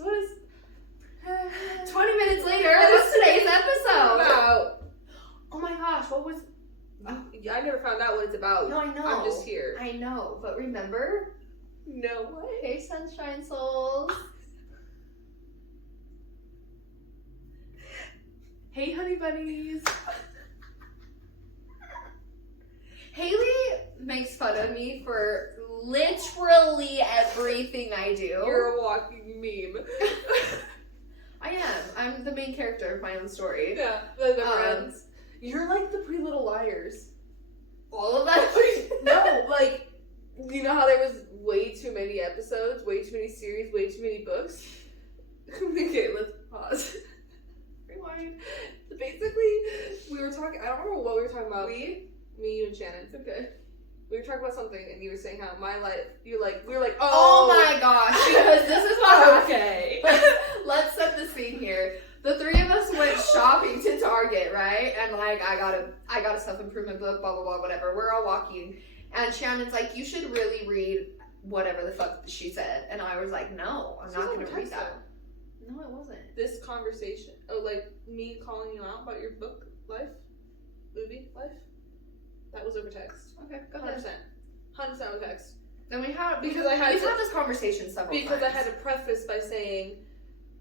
what is 20 minutes later, what's today's episode? about? Oh my gosh, what was... I never found out what it's about. No, I know. I'm just here. I know, but remember? No way. Hey, Sunshine Souls. Hey, honey bunnies. Haley makes fun of me for literally everything I do. You're a walking meme. I am. I'm the main character of my own story. Yeah, that never ends. You're like the Pretty Little Liars. All of that? No, like, you know how there was way too many episodes, way too many series, way too many books? Okay, let's pause. Rewind. Basically, we were talking, I don't remember what we were talking about. Me, you, and Shannon. Okay. We were talking about something, and you were saying how my life, we were like, oh my gosh, because this is what happened. Okay. Let's set the scene here. The three of us went shopping to Target, right? And like, I got a self-improvement book, blah, blah, blah, whatever. We're all walking. And Shannon's like, you should really read whatever the fuck she said. And I was like, no, I'm not going to read that. No, it wasn't. This conversation, like me calling you out about your book life, movie life, that was over text. Okay, go ahead. 100% over text. And we've had this conversation several times. Because I had to preface by saying,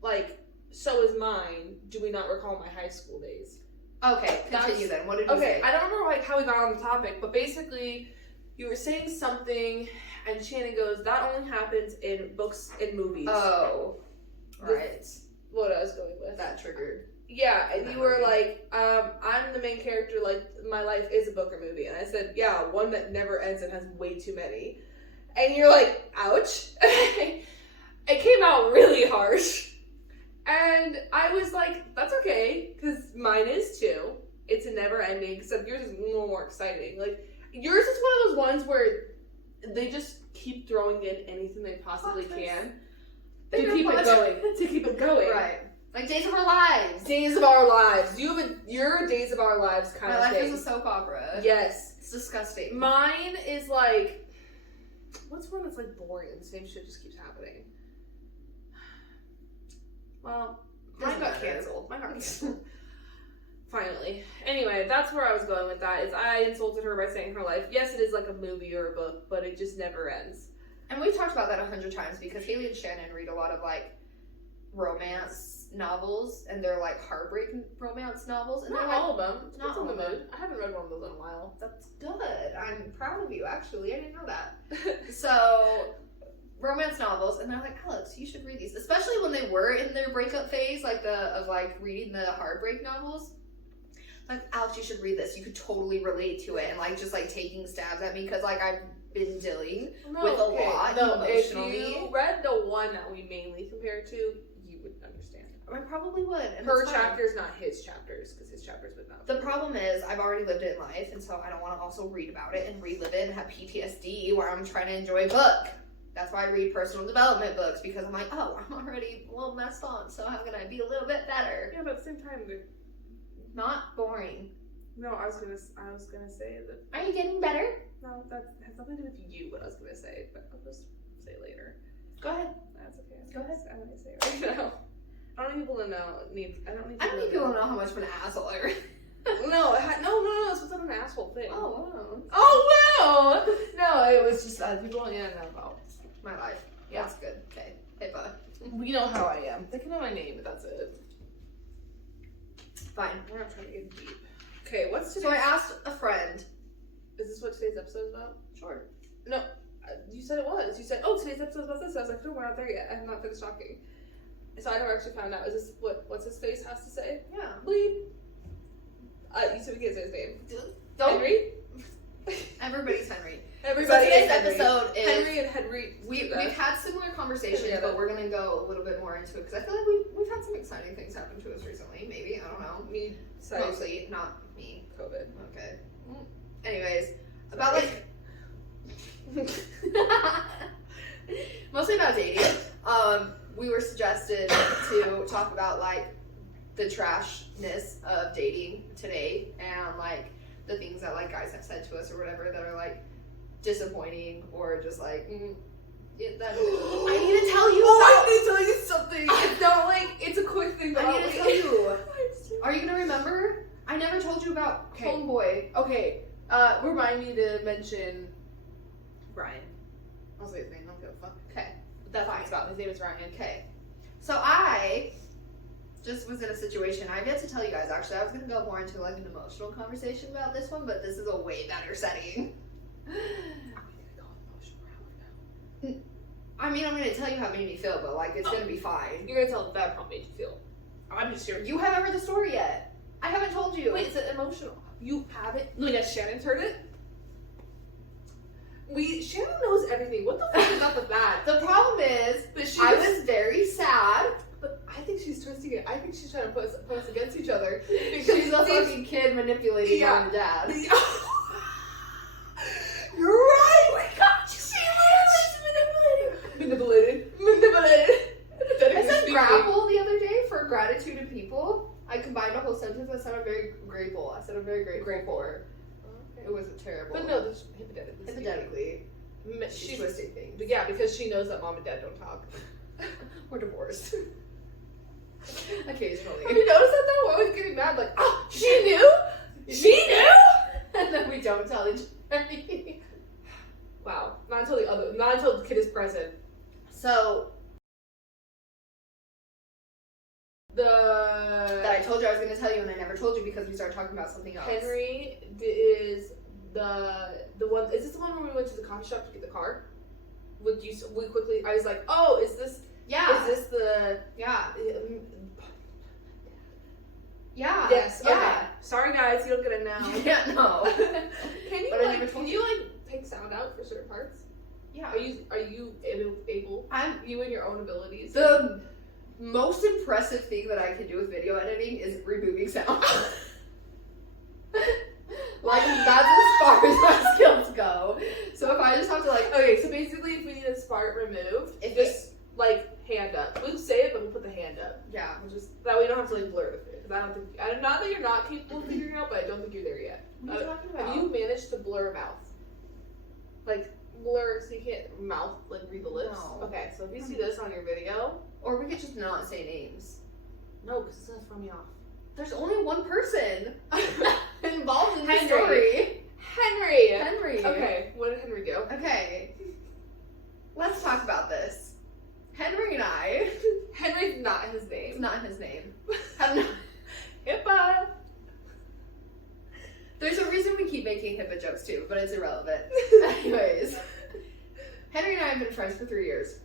like, so is mine. Do we not recall my high school days? Okay, continue then. What did you say? I don't remember like how we got on the topic, but basically, you were saying something, and Shannon goes, "That only happens in books and movies." Oh, right. What I was going with. That triggered. Yeah, and you were like, I'm the main character. Like, my life is a book or movie, and I said, yeah, one that never ends and has way too many. And you're like, ouch. It came out really harsh. And I was like, that's okay, because mine is too. It's a never ending, except yours is a little more exciting. Like, yours is one of those ones where they just keep throwing in anything they possibly can to keep it going. Right. Like Days of Our Lives. Days of Our Lives. You're a Days of Our Lives kind of thing. My life is a soap opera. Yes. It's disgusting. Mine is like, what's one that's like boring and the same shit just keeps happening? Well, mine got canceled. Finally. Anyway, that's where I was going with that, is I insulted her by saying her life. Yes, it is like a movie or a book, but it just never ends. And we've talked about that 100 times because Haileigh and Shannon read a lot of like romance novels, and they're like heartbreak romance novels. And not they're all like, of them. Not all of them. I haven't read one of those in a while. That's good. I'm proud of you, actually. I didn't know that. So, romance novels, and they're like, Alex, you should read these, especially when they were in their breakup phase, like of reading the heartbreak novels. Like, Alex, you should read this. You could totally relate to it, and like just like taking stabs at me because like I've been dealing with a lot emotionally. If you read the one that we mainly compare to, you would understand. I probably would. And her chapters, not his chapters, because his chapters would not. The problem is, I've already lived it in life, and so I don't want to also read about it and relive it and have PTSD where I'm trying to enjoy a book. That's why I read personal development books, because I'm like, oh, I'm already a little messed on, so how can I be a little bit better? Yeah, but at the same time, they're not boring. No, I was gonna say that. Are you getting better? No, that has nothing to do with you. What I was gonna say, but I'll just say it later. Go ahead. That's okay. Go ahead. I'm gonna say it right now. I don't need people to know. I don't need people to know how much of an asshole I am. No, this wasn't an asshole thing. Oh wow. Oh wow. No, it was just people don't need to know about my life. Yeah, that's good. Okay. Hey, bud. We know how I am. They can know my name, but that's it. Fine. We're not trying to get deep. Okay, what's today's... So I asked a friend. Is this what today's episode is about? Sure. No, you said it was. You said, oh, today's episode is about this. I was like, no, we're not there yet. I have not finished talking. So I never actually found out. Is this what's his face has to say? Yeah. Bleep. You said we can't say his name. Don't. Henry? Everybody's Henry. Everybody so today's episode is... Henry and Henry. We've had similar conversations, but we're going to go a little bit more into it, because I feel like we've had some exciting things happen to us recently. Maybe. I don't know. Me. Mostly. Not me. COVID. Okay. Anyways. About like... mostly about dating. We were suggested to talk about like the trashness of dating today, and like the things that like guys have said to us or whatever that are like disappointing or just like I need to tell you. I need to tell you something. mention Ryan. I'll say his name. I don't give a fuck. Okay. That's what it's about. His name is Ryan. Okay. So I just was in a situation. I've yet to tell you guys, actually. I was going to go more into like an emotional conversation about this one, but this is a way better setting. I mean, I'm going to tell you how it made me feel, but like, it's going to be fine. You're going to tell that how it made you feel. I'm just sharing. You haven't heard the story yet. I haven't told you. Wait, is it emotional? You haven't? Like, yes, Shannon's heard it? Shannon knows everything. What the fuck is up with that? The problem is, I was very sad. But I think she's twisting it. I think she's trying to put us against each other. She's a fucking kid manipulating mom and dad. You're right! Oh my god, you see manipulated. I said grapple the other day for gratitude in people. I combined a whole sentence. I said I'm very grateful. I said I'm very grateful for. Okay. It wasn't terrible. But no, this hypothetically. She's twisting things. But yeah, because she knows that mom and dad don't talk. We're divorced. Occasionally. Have you noticed that though? We're always getting mad, like, oh, she knew? She knew? And then we don't tell each other anything. Wow. Not until the kid is present. So that I told you I was going to tell you and I never told you because we started talking about something else. Henry is the one. Is this the one where we went to the coffee shop to get the car? I was like, oh, is this? Yeah. Is this the? Yeah. Yeah. Yes. Okay. Yeah. Sorry, guys, you don't get it now. Yeah. No. Can you take sound out for certain parts? Yeah. Are you able? You and your own abilities. The most impressive thing that I can do with video editing is removing sound. Like, that's as far as my skills go. So if I just have to okay, so basically if we need a part removed, hand up. We'll say it, but we'll put the hand up. Yeah. That way you don't have to blur the food. Because not that you're not capable of figuring it out, but I don't think you're there yet. What are you talking about? Have you managed to blur a mouth? Blur so you can't mouth, read the lips? No. Okay, so if you see this on your video. Or we could just not say names. No, because it's going to throw me off. There's only one person involved in the Henry. story. Henry. Okay, what did Henry do? Okay. Let's talk about this. Henry and I. Henry's not his name. It's not his name. HIPAA. There's a reason we keep making HIPAA jokes too, but it's irrelevant. Anyways. Henry and I have been friends for 3 years.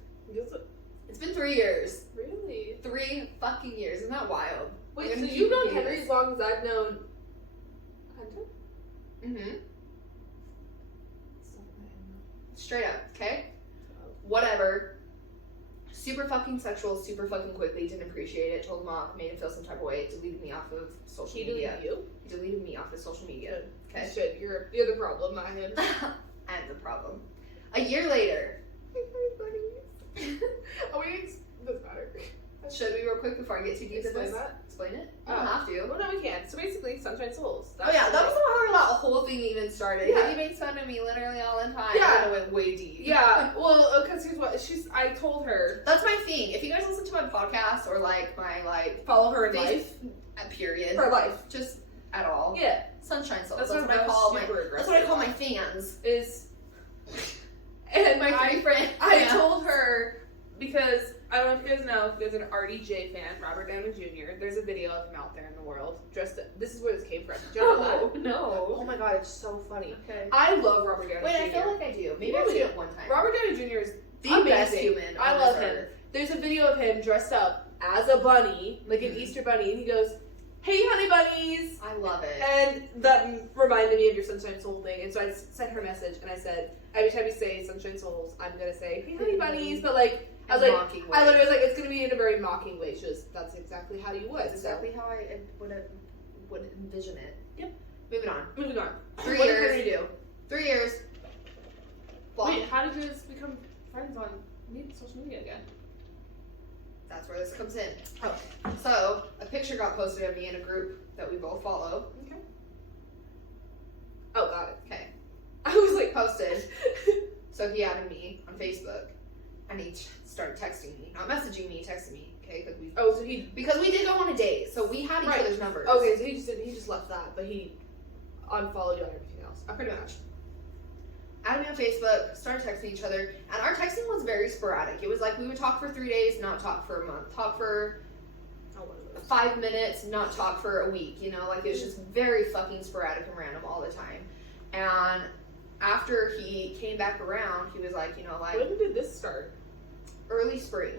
It's been 3 years. Really? 3 fucking years. Isn't that wild? Wait, so you've known Henry as long as I've known Hunter? Mm-hmm. Straight up, okay? Whatever. Super fucking sexual, super fucking quickly, didn't appreciate it, told him off, made him feel some type of way, deleted me off of social media. He deleted you? He deleted me off of social media. Okay? Shit, you're the problem, not him. I'm the problem. A year later. Doesn't matter. Should we real quick before I get too deep into Explain this? that? Explain it? You don't have to. Well, no, we can. So basically, Sunshine Souls. That was how that whole thing even started. Yeah. He makes fun of me literally all the time. Yeah. And it went way deep. Yeah. Well, because here's what I told her. That's my thing. If you guys listen to my podcast or my follow her in life. Period. Her life. Just at all. Yeah. Sunshine Souls. That's what I call my fans. And my three friends. I told her because I don't know if you guys know, there's an RDJ fan, Robert Downey Jr. There's a video of him out there in the world dressed up. This is where this came from. Did you know that? No. Oh my god, it's so funny. Okay. I love Robert Downey Jr. Wait, I feel like I do. Maybe I've seen it one time. Robert Downey Jr. is the amazing. best human. I love him. There's a video of him dressed up as a bunny, like an Easter bunny, and he goes, "Hey, honey bunnies!" I love it. And that reminded me of your Sunshine Soul thing. And so I sent her a message, and I said, every time you say Sunshine Souls, I'm gonna say, "Hey, honey bunnies," but I literally was like, it's gonna be in a very mocking way. She goes, "That's exactly how you would." That's exactly how I would envision it. Yep. Moving on. 3 years. What did Henry do? 3 years. Block. Wait, how did you guys become friends on social media again? That's where this comes in. Oh, so a picture got posted of me in a group that we both follow. Okay. Oh, got it. Okay. I was like, posted. So he added me on Facebook, and he started texting me, not messaging me, texting me. Okay, because we did go on a date, so we had each other's numbers. Okay, so he just left that, but he unfollowed you on everything else. Pretty much. added me on Facebook, started texting each other, and our texting was very sporadic. It was like we would talk for 3 days, not talk for a month, talk for 5 minutes, not talk for a week, you know, like it was just very fucking sporadic and random all the time. And after he came back around, he was like, you know, like, when did this start? Early spring.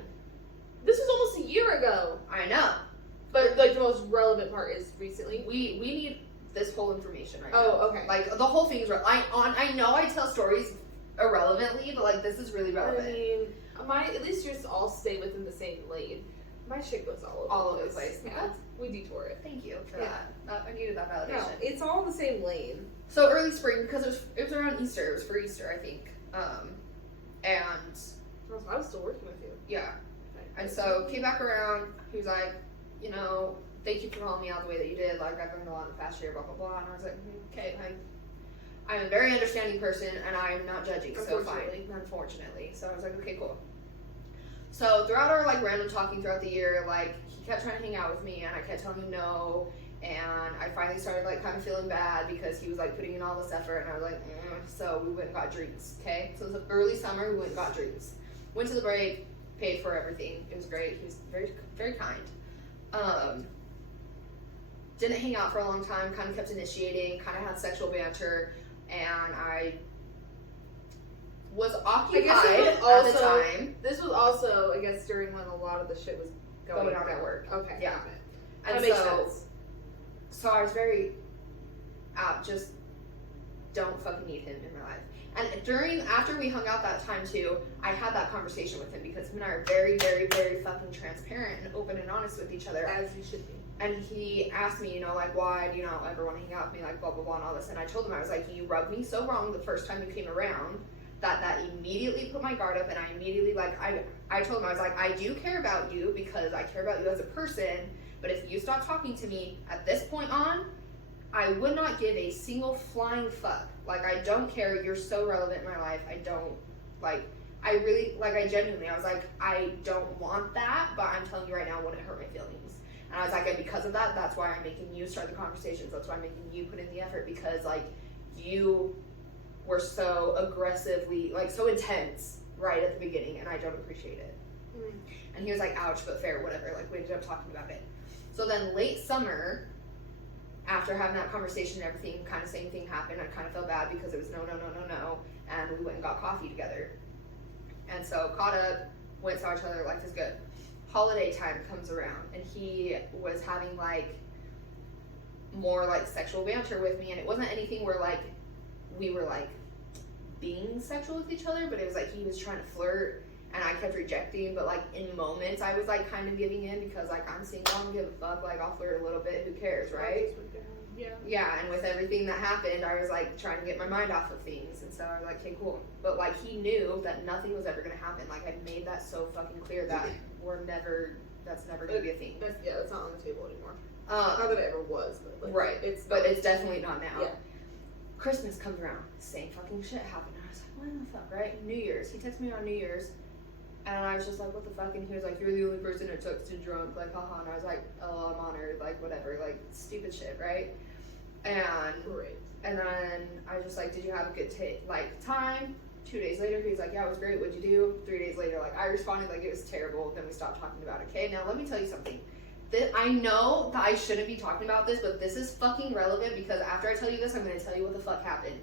This was almost a year ago. I know. But like the most relevant part is recently. We need this whole information right now. Oh, okay. Like the whole thing's I know I tell stories irrelevantly, but like this is really relevant. I mean, at least yours all stay within the same lane. My shit goes all over the place. Yeah, we detour it. Thank you for that. I needed that validation. No, it's all in the same lane. So early spring, because it was around Easter. It was for Easter, I think. And I was still working with you. yeah, and so came back around. He was like, you know, thank you for calling me out the way that you did. Like I've learned a lot in the past year, blah blah blah. And I was like, okay, I'm a very understanding person, and I'm not judging. So fine, unfortunately. So I was like, okay, cool. So throughout our like random talking throughout the year, like he kept trying to hang out with me, and I kept telling him no. And I finally started like kind of feeling bad because he was like putting in all this effort, and I was like, so we went and got drinks. Okay, so it was early summer. We went and got drinks. Went to the break, paid for everything. It was great. He was very very kind. Didn't hang out for a long time. Kind of kept initiating. Kind of had sexual banter, and I was occupied at the time. This was also, I guess, during when a lot of the shit was going on at work. Okay. Yeah. That And makes so, sense. so I was very just don't fucking need him in my life. And after we hung out that time too, I had that conversation with him because him and I are very, very, very fucking transparent and open and honest with each other. As you should be. And he asked me, you know, like, why do you not ever want to hang out with me, like, blah, blah, blah, and all this. And I told him, I was like, you rubbed me so wrong the first time you came around that immediately put my guard up, and I immediately, like, I told him, I was like, I do care about you because I care about you as a person, but if you stop talking to me at this point on, I would not give a single flying fuck. Like, I don't care. You're so relevant in my life. I don't, like, I really, like, I genuinely, I was like, I don't want that, but I'm telling you right now, it wouldn't hurt my feelings. And I was like, and because of that, that's why I'm making you start the conversations. That's why I'm making you put in the effort, because, like, you were so aggressively, like, so intense right at the beginning, and I don't appreciate it. And he was like, ouch, but fair, whatever. Like, we ended up talking about it. So then late summer, after having that conversation and everything, kind of same thing happened. I kind of felt bad because it was no, and we went and got coffee together. And so caught up, went saw each other, life is good. Holiday time comes around, and he was having like more like sexual banter with me, and it wasn't anything where like we were like being sexual with each other, but it was like he was trying to flirt, and I kept rejecting, but like in moments I was like kind of giving in because like I'm single, I don't give a fuck, like I'll flirt a little bit, who cares, right? Yeah, and with everything that happened, I was like trying to get my mind off of things, and so I was like, okay, cool. But like he knew that nothing was ever gonna happen. Like I made that so fucking clear that that's never gonna be a thing. That's not on the table anymore. Not that it ever was, but like, right. It's definitely not now. Yeah. Christmas comes around, same fucking shit happened. I was like, what the fuck, right? New Year's. He texted me on New Year's, and I was just like, what the fuck? And he was like, you're the only person it took to drunk, like, haha. And I was like, oh, I'm honored, like, whatever, like, stupid shit, right? And then I was just like, did you have a good time? 2 days later, he's like, yeah, it was great. What'd you do? 3 days later, like, I responded like it was terrible. Then we stopped talking about it. Okay, now let me tell you something. I know that I shouldn't be talking about this, but this is fucking relevant because after I tell you this, I'm going to tell you what the fuck happened.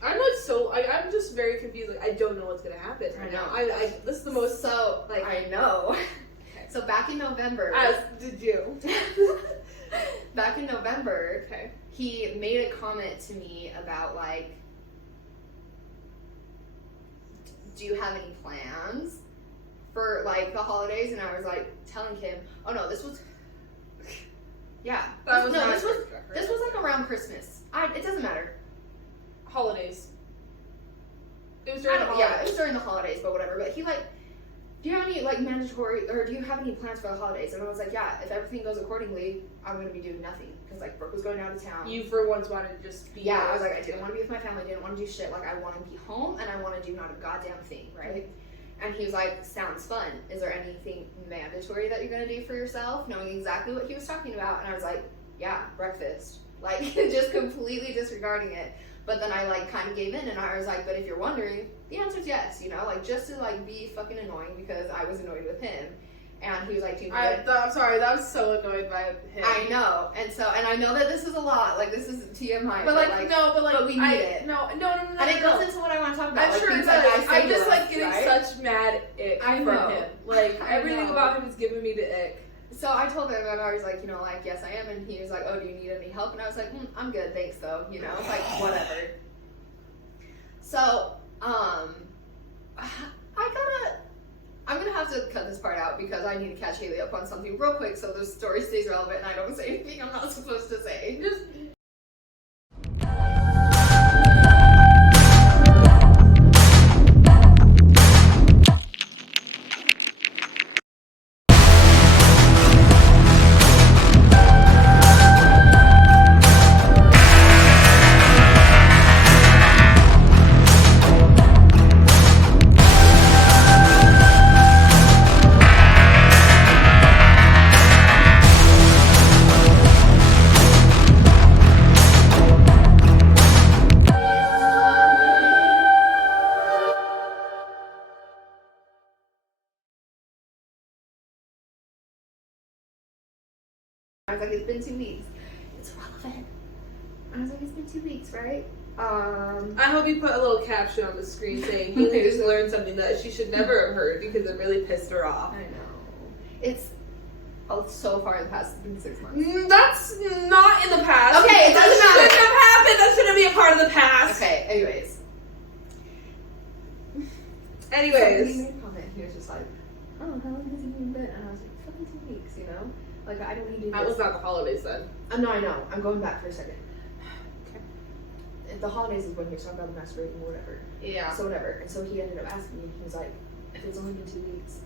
I'm like I'm just very confused. Like, I don't know what's going to happen right now. This is the most... So, like... I know. Okay. So back in November... As did you. Back in November, okay, he made a comment to me about, like, do you have any plans for, like, the holidays? And I was, like, telling him, oh, no, this was, yeah. This was, like, around Christmas. It doesn't matter. Holidays. It was during the holidays. Yeah, it was during the holidays, but whatever. But he, like, do you have any, like, mandatory, or do you have any plans for the holidays? And I was like, yeah, if everything goes accordingly, I'm going to be doing nothing. Because, like, Brooke was going out of town. You, for once, wanted to just be... Yeah, I was like, I didn't want to be with my family, I didn't want to do shit. Like, I want to be home, and I want to do not a goddamn thing, right? And he was like, sounds fun. Is there anything mandatory that you're going to do for yourself? Knowing exactly what he was talking about. And I was like, yeah, breakfast. Like, just completely disregarding it. But then I like kind of gave in, and I was like, but if you're wondering, the answer's yes, you know, like just to like be fucking annoying because I was annoyed with him. And he was like, I'm sorry, that was so annoyed by him. I know. And I know that this is a lot. Like, this is TMI. But we need it. No. And it goes into what I want to talk about. I'm like, sure it does. I'm just, like, getting such mad ick from him. Like, everything about him is giving me the ick. So I told him, and I was like, you know, like, yes, I am. And he was like, oh, do you need any help? And I was like, I'm good, thanks, though. You know, like, whatever. So, I'm gonna have to cut this part out because I need to catch Haileigh up on something real quick so the story stays relevant and I don't say anything I'm not supposed to say. Just I was like, it's been 2 weeks. It's relevant. I was like, it's been 2 weeks, right? I hope you put a little caption on the screen saying Haileigh just learned something that she should never have heard because it really pissed her off. I know. It's so far in the past. It's been 6 months. That's not in the past. Okay, it doesn't matter. That shouldn't have happened. That shouldn't be a part of the past. Okay, anyways. He was just like, oh, how long has it been? And I was like, fucking 2 weeks, you know? Like, I don't need to do That was not the holidays then. No, I know. I'm going back for a second. Okay. The holidays is when we talk about the masturbating or whatever. Yeah. So whatever. And so he ended up asking me, he was like, if it's only been 2 weeks,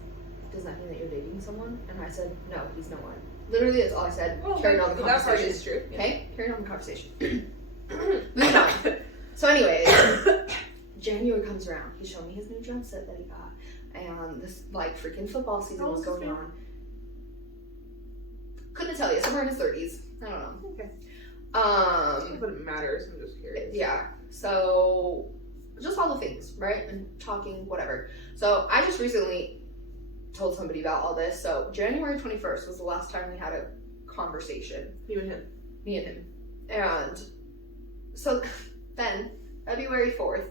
does that mean that you're dating someone? And I said, no, he's no one. Literally, that's all I said. Well, carried on the conversation. That part is true. Yeah. Okay? Carried on the conversation. Moving on. So anyways, January comes around. He showed me his new drum set that he got. And this, like, freaking football season was going on. Couldn't tell you. Somewhere in his 30s. I don't know. Okay. But it matters. I'm just curious. Yeah. So, just all the things, right? And talking, whatever. So, I just recently told somebody about all this. So, January 21st was the last time we had a conversation. You and him. Me and him. And so, then, February 4th.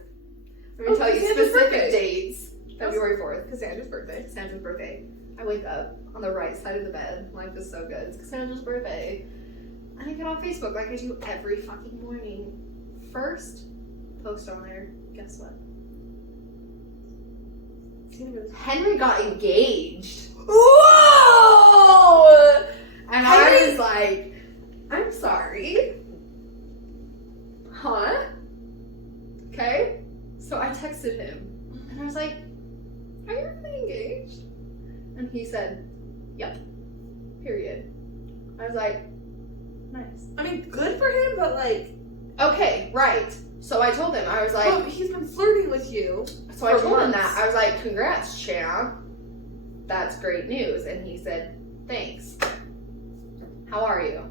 Let me tell you specific dates. February 4th. Cassandra's birthday. Cassandra's birthday. I wake up on the right side of the bed. Life is so good. It's Cassandra's birthday. And I get on Facebook like I do every fucking morning. First post on there. Guess what? Henry got engaged. Whoa! And I was like, I'm sorry. Huh? Okay. So I texted him. And I was like, are you really engaged? And he said, yep. Period. I was like, nice. I mean, good for him, but like... Okay, right. So I told him, I was like... Oh, he's been flirting with you. So I told him that. I was like, congrats, champ. That's great news. And he said, thanks. How are you?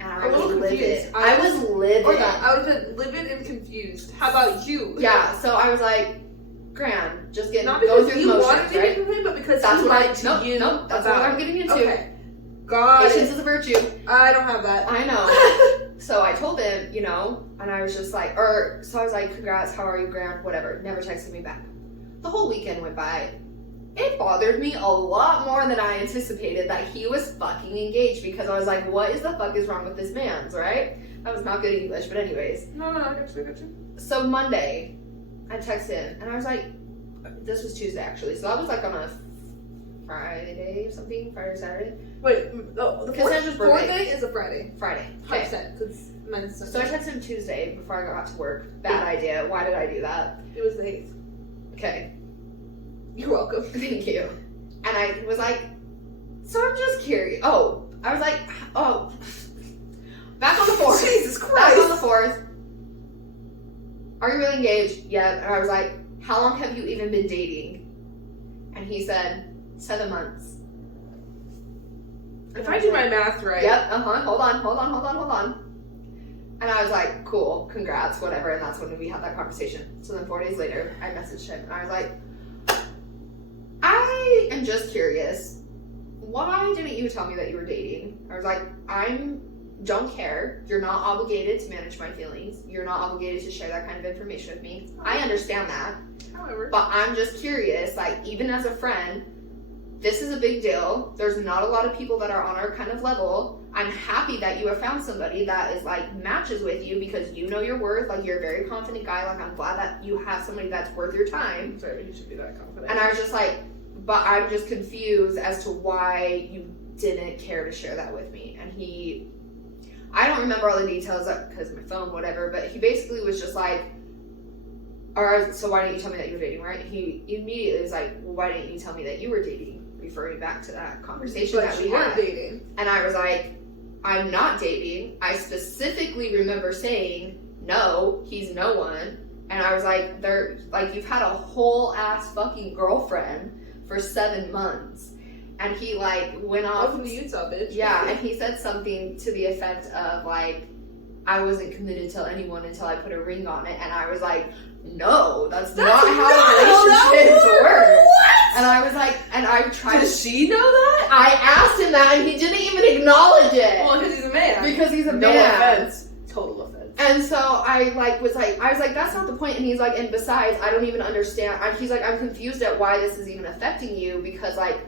And I was livid. I was livid. Or that. I would have been livid and confused. How about you? Yeah, so I was like, grand. Just getting not going because through you the motions, wanted to right? get with him, but because that's he what lied to you. Nope, that's what I'm getting into. Okay. God. Patience is a virtue. I don't have that. I know. So I told him, you know, and I was just like, so I was like, congrats, how are you, grand, whatever. Never texted me back. The whole weekend went by. It bothered me a lot more than I anticipated that he was fucking engaged because I was like, what is the fuck is wrong with this man's, right? That was not good English, but anyways. No, I got you. So Monday, I texted him, and I was like, this was Tuesday actually, so that was like on a Friday or something, Friday or Saturday. Wait, the Cassandra's birthday is a Friday. Friday. 100%, because mine's Sunday. So I texted him Tuesday before I got to work. Bad idea. Why did I do that? It was the 8th. Okay. You're welcome. Thank you. And I was like, so I'm just curious. I was like, back on the 4th. Jesus Christ. Back on the 4th. Are you really engaged? Yeah. And I was like, how long have you even been dating? And he said, 7 months. If I do my math right. Yep, hold on. And I was like, cool, congrats, whatever. And that's when we had that conversation. So then 4 days later, I messaged him and I was like, I am just curious. Why didn't you tell me that you were dating? I was like, don't care. You're not obligated to manage my feelings. You're not obligated to share that kind of information with me. I understand that. However. But I'm just curious, like, even as a friend, this is a big deal. There's not a lot of people that are on our kind of level. I'm happy that you have found somebody that is, like, matches with you because you know your worth. Like, you're a very confident guy. Like, I'm glad that you have somebody that's worth your time. Sorry, you should be that confident. And I was just like, but I'm just confused as to why you didn't care to share that with me. And I don't remember all the details because of my phone, whatever, but he basically was just like, so why didn't you tell me that you were dating, right? He immediately was like, well, why didn't you tell me that you were dating? Referring back to that conversation that we had. Dating. And I was like, I'm not dating. I specifically remember saying, no, he's no one. And I was like, you've had a whole ass fucking girlfriend for 7 months. And he, like, went off. Welcome to Utah, bitch. Yeah, and he said something to the effect of, like, I wasn't committed to anyone until I put a ring on it. And I was like, no, that's not how relationships work. What? And I was like, and I tried. Does she know that? I asked him that, and he didn't even acknowledge it. Well, because he's a man. Because he's a man. No offense. Total offense. And so I was like, that's not the point. And he's like, and besides, I don't even understand. He's like, I'm confused at why this is even affecting you because, like,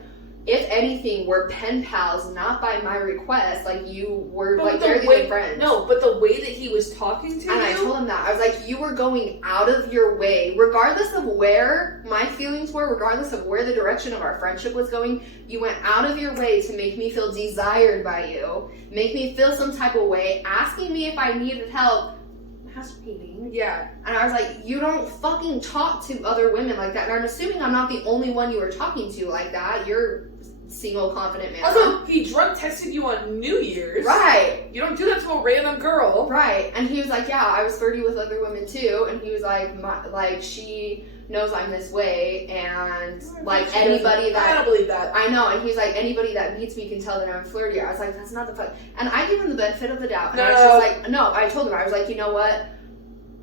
if anything, we're pen pals, not by my request. Like, you were, like, barely good friends. No, but the way that he was talking to you. And I told him that. I was like, you were going out of your way, regardless of where my feelings were, regardless of where the direction of our friendship was going, you went out of your way to make me feel desired by you, make me feel some type of way, asking me if I needed help, masturbating. Yeah. And I was like, you don't fucking talk to other women like that. And I'm assuming I'm not the only one you were talking to like that. You're single, confident man. Also, he drunk texted you on New Year's. Right. You don't do that to a random girl. Right. And he was like, yeah, I was flirty with other women too. And he was like, she knows I'm this way. And, like, anybody that... I don't believe that. I know. And he's like, anybody that meets me can tell that I'm flirty. I was like, that's not the fuck. And I gave him the benefit of the doubt. And I was just like, no, I told him, I was like, you know what?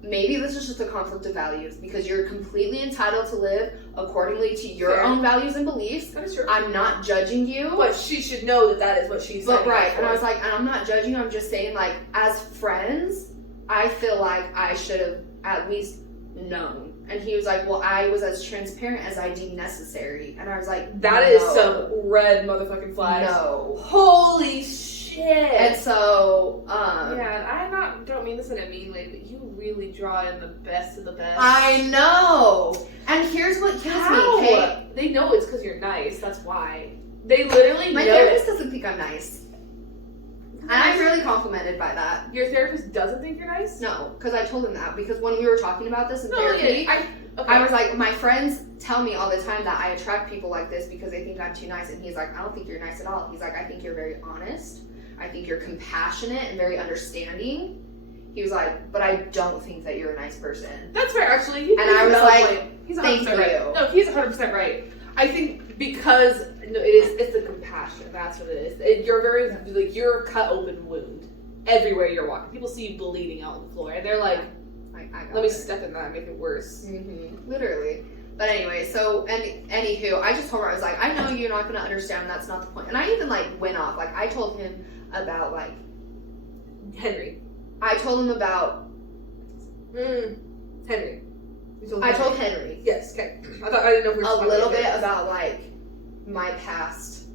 Maybe this is just a conflict of values because you're completely entitled to live accordingly to your own values and beliefs. That is true. I'm not judging you. But she should know that that is what she's saying. But right. And I was like, and I'm not judging you. I'm just saying, like, as friends, I feel like I should have at least known. And he was like, well, I was as transparent as I deemed necessary. And I was like, that is some red motherfucking flags. No. Holy shit. And so, yeah, don't mean this in a mean way, but you really draw in the best of the best. I know. And here's what kills me, Kate. They know it's because you're nice. That's why. They literally My know therapist doesn't think I'm nice. And I'm really complimented by that. Your therapist doesn't think you're nice? No, because I told him that. Because when we were talking about this in therapy, I was like, my friends tell me all the time that I attract people like this because they think I'm too nice. And he's like, I don't think you're nice at all. He's like, I think you're very honest. I think you're compassionate and very understanding. He was like, but I don't think that you're a nice person. That's fair, actually. And I was like, he's 100% thank you. Right. No, he's 100% right. I think because it's the compassion. That's what it is. You're very, like, you're a cut open wound everywhere you're walking. People see you bleeding out on the floor, and they're like, let me step in that and make it worse. Mm-hmm. Literally. But anyway, so, anywho, I just told her, I was like, I know you're not going to understand, that's not the point. And I even, like, went off. Like, I told him about, like... Henry. I told him about... Henry. I told Henry. Yes, okay. I didn't know if we were a little bit about, like, my past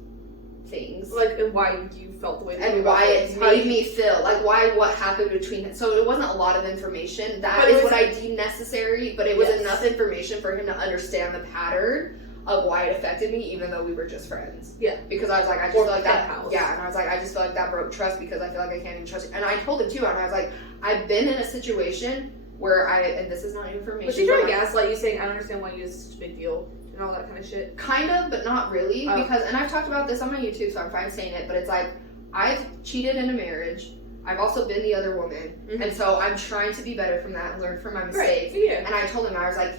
things. Like, and why you felt the way that and why it made me feel. Like, what happened between it. So it wasn't a lot of information. That is what I deemed necessary, but it was enough information for him to understand the pattern of why it affected me, even though we were just friends. Yeah. Because I was like, I just feel like that. Yeah, and I was like, I just feel like that broke trust because I feel like I can't even trust you. And I told him too, and I was like, I've been in a situation where and this is not information. But she tried to gaslight you, saying, I don't understand why you use such a big deal and all that kind of shit. Kind of, but not really. Because, and I've talked about this on my YouTube, so I'm fine saying it, but it's like, I've cheated in a marriage. I've also been the other woman. Mm-hmm. And so I'm trying to be better from that and learn from my mistakes. Right. Yeah. And I told him, I was like,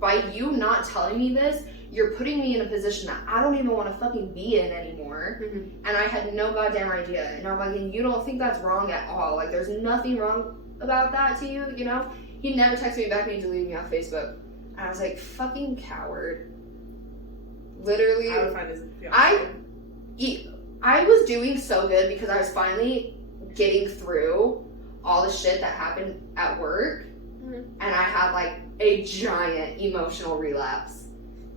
by you not telling me this, you're putting me in a position that I don't even want to fucking be in anymore. Mm-hmm. And I had no goddamn idea. And I'm like, and you don't think that's wrong at all. Like, there's nothing wrong about that to you, you know? He never texted me back and he deleted me off Facebook. And I was like, fucking coward. Literally. I would find his fiance. I was doing so good because I was finally getting through all the shit that happened at work. Mm-hmm. And I had like a giant emotional relapse.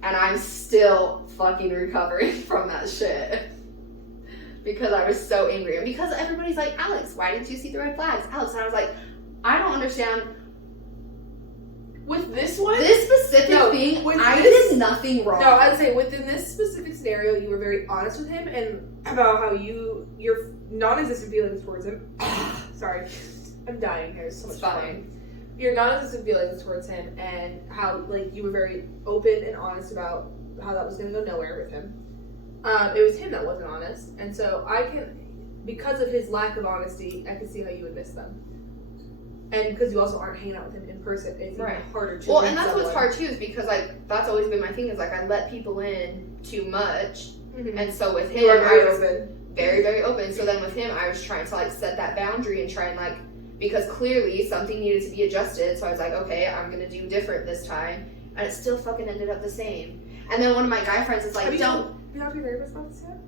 And I'm still fucking recovering from that shit. Because I was so angry. And because everybody's like, Alex, why didn't you see the red flags? Alex, and I was like, I don't understand. With this one? This specific thing, I did nothing wrong. No, I'd say within this specific scenario, you were very honest with him and about how your non-existent feelings towards him. Sorry, I'm dying here. It's so much fun. Your non-existent feelings towards him and how like you were very open and honest about how that was going to go nowhere with him. It was him that wasn't honest, and so because of his lack of honesty, I can see how you would miss them. And because you also aren't hanging out with him in person, it's even harder to. Well, and that's what's hard too, is because like that's always been my thing. Is like I let people in too much, and so with him, I was very, very open. So then with him, I was trying to like set that boundary and try and like, because clearly something needed to be adjusted. So I was like, okay, I'm gonna do different this time, and it still fucking ended up the same. And then one of my guy friends is like, "Don't." You talked to your therapist about this yet?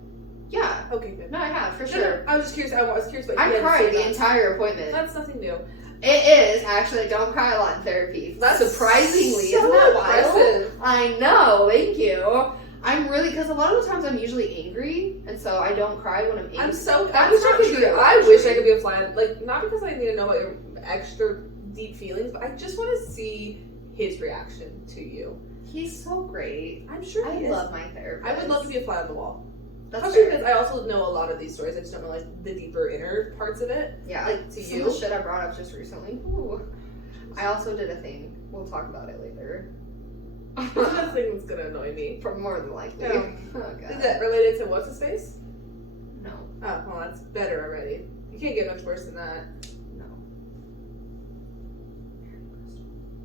Yeah. Okay, good. No, I have for sure. No, I was just curious. I was curious, but I cried the entire appointment. That's nothing new. It is actually. I don't cry a lot in therapy. That's surprisingly, so isn't that wild? impressive. I know. Thank you. I'm really, because a lot of the times I'm usually angry, and so I don't cry when I'm angry. I'm so. That was not true. I wish I could be a fly. Like, not because I need to know about your extra deep feelings, but I just want to see his reaction to you. He's so great. I'm sure he is. I love my therapist. I would love to be a fly on the wall. That's especially because I also know a lot of these stories. I just don't know like the deeper inner parts of it. Yeah, like to some you. of the shit I brought up just recently. Ooh. I also did a thing. We'll talk about it later. What's that thing that's gonna annoy me? More than likely. No. Oh, God. Is that related to what's his face? No. Oh, well, that's better already. You can't get much worse than that. No.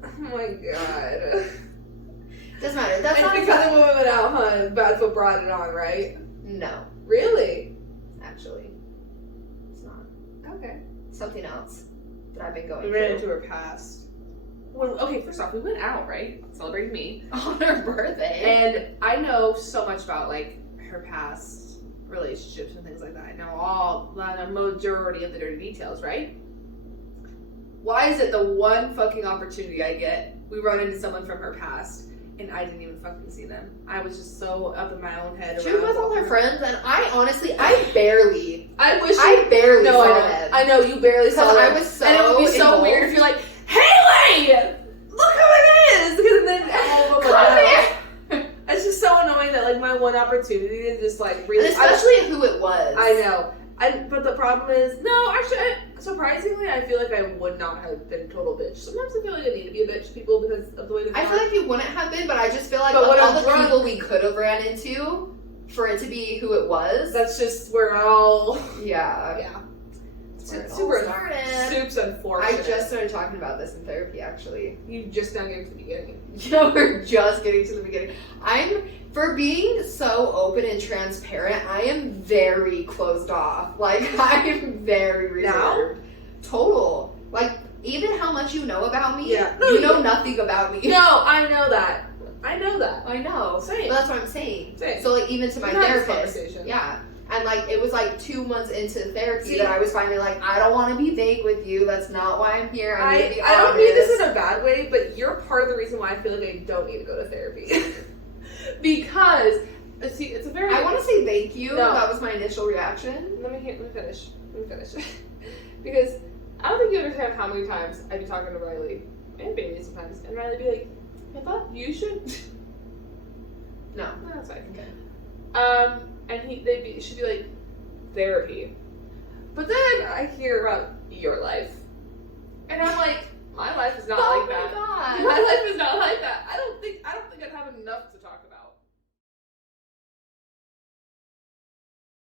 Oh my god. Doesn't matter. That's and not because the woman went out, huh? That's what brought it on, right? No. Really? Actually, it's not. Okay. Something else that I've been going We through. ran into her past. Well, okay, first off, we went out, right? Celebrating me. On her birthday. And I know so much about, like, her past relationships and things like that. I know the majority of the dirty details, right? Why is it the one fucking opportunity I get, we run into someone from her past, and I didn't even fucking see them? I was just so up in my own head. She was with all her friends, and I barely. I wish I barely no, saw I know. them. I know, you barely saw them. I was so and it would be so involved. weird if you're like, Haileigh! Look who it is! Because then all of them would know. It's just so annoying that, like, my one opportunity to just, like, really... And especially who it was. I know. But the problem is, no, actually, surprisingly, I feel like I would not have been a total bitch. Sometimes I feel like I need to be a bitch to people because of the way that I feel like you wouldn't have been, but I just feel like but of all the people we could have ran into, for it to be who it was. That's just where it all... Yeah. Yeah. Soup's unfortunate. I just started talking about this in therapy, actually. You just now getting to the beginning. Yeah, we're just getting to the beginning. For being so open and transparent, I am very closed off. Like, I am very reserved. Now? Total. Like, even how much you know about me, you know nothing about me. No, I know that. I know. Same. But that's what I'm saying. Same. So, like, even to my therapist. Conversation. Yeah. And, like, it was, like, 2 months into therapy that I was finally like, I don't want to be vague with you. That's not why I'm here. I need to be honest. I don't mean this in a bad way, but you're part of the reason why I feel like I don't need to go to therapy. Because, see, it's a very... I want to say thank you. No. That was my initial reaction. Let me finish. Because I don't think you understand how many times I'd be talking to Riley, and Bailey sometimes, and Riley'd be like, I thought you should... No. That's fine. Okay. And she'd be like, therapy. But then I hear about your life. And I'm like, my life is not like that. Oh my god. My life is not like that.